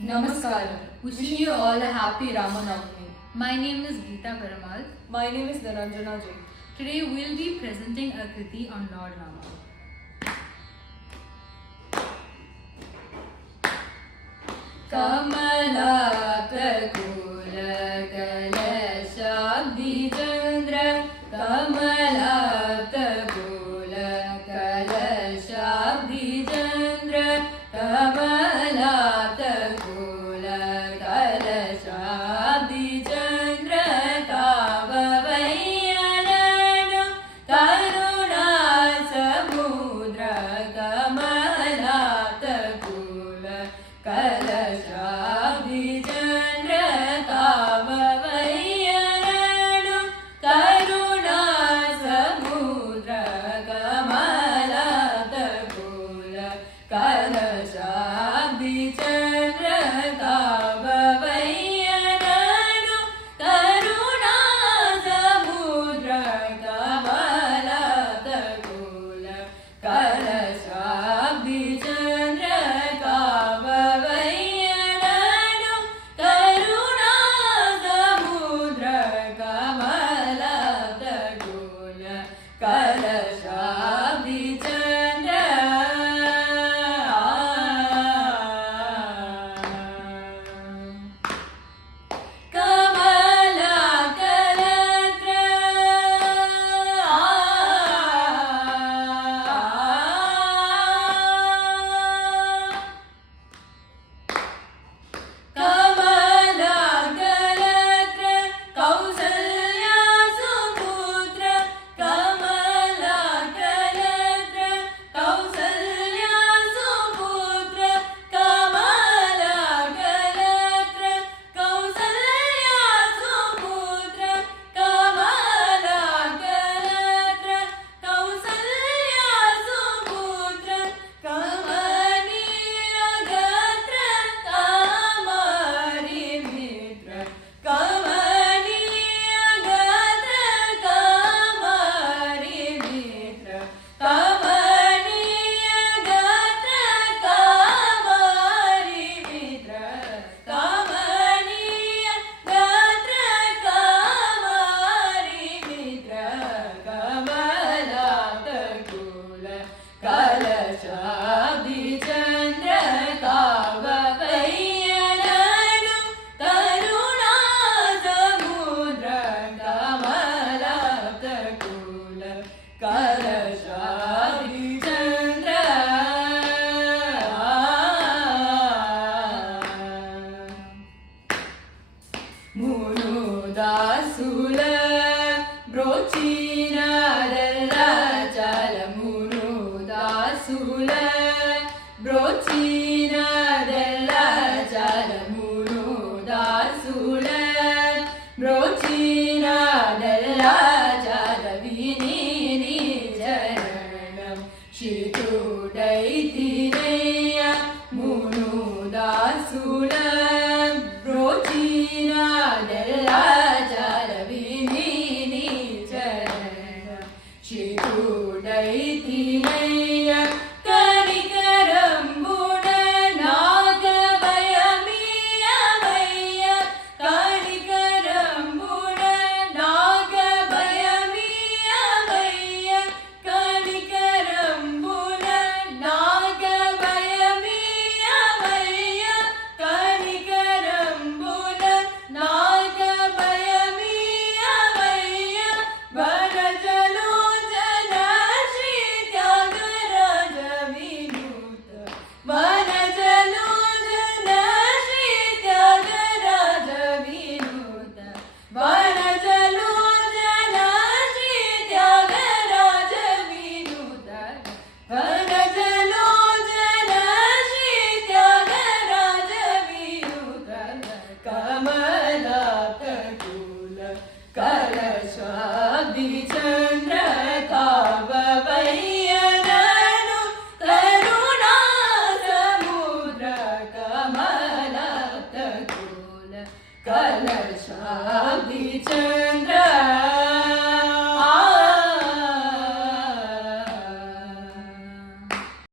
Namaskar. Wishing you all a happy Ramanavami. My name is Geeta Paramal. My name is Dharanjana Jain. Today we'll be presenting a kriti on Lord Rama. कमलाप्तकूलकलशाब्दिचन्द्र कमलाप्तकूलकलशाब्दिचन्द्र कमलाप्तकूलकलशाब्दिचन्द्र काववय्यननु करुणासमुद्र कमलाप्तकूलकलशाब्दिचन्द्र काववय्यननु करुणासमुद्र कमलाप्तकूलकलशाब्दिचन्द्र काववय्यननु करुणासमुद्र कमलाप्तकूलकलशाब्दिचन्द्र काववय्यननु करुणासमुद्र कमलाप्तकूलकलशाब्दिचन्द्र कलशाब्दिचन्द्र काववय्यननु करुणासमुद्र कमलाप्तकूलकलशाब्दिचन्द्र मुनुदासुल ब्रोचिनादल्ल चल मुनुदासुल ब्रोचिनादल्ल चल मुनुदासुल ब्रोचिनादल्ल चल विनीनि चरणं शितुडैतिनेय मुनुदासुल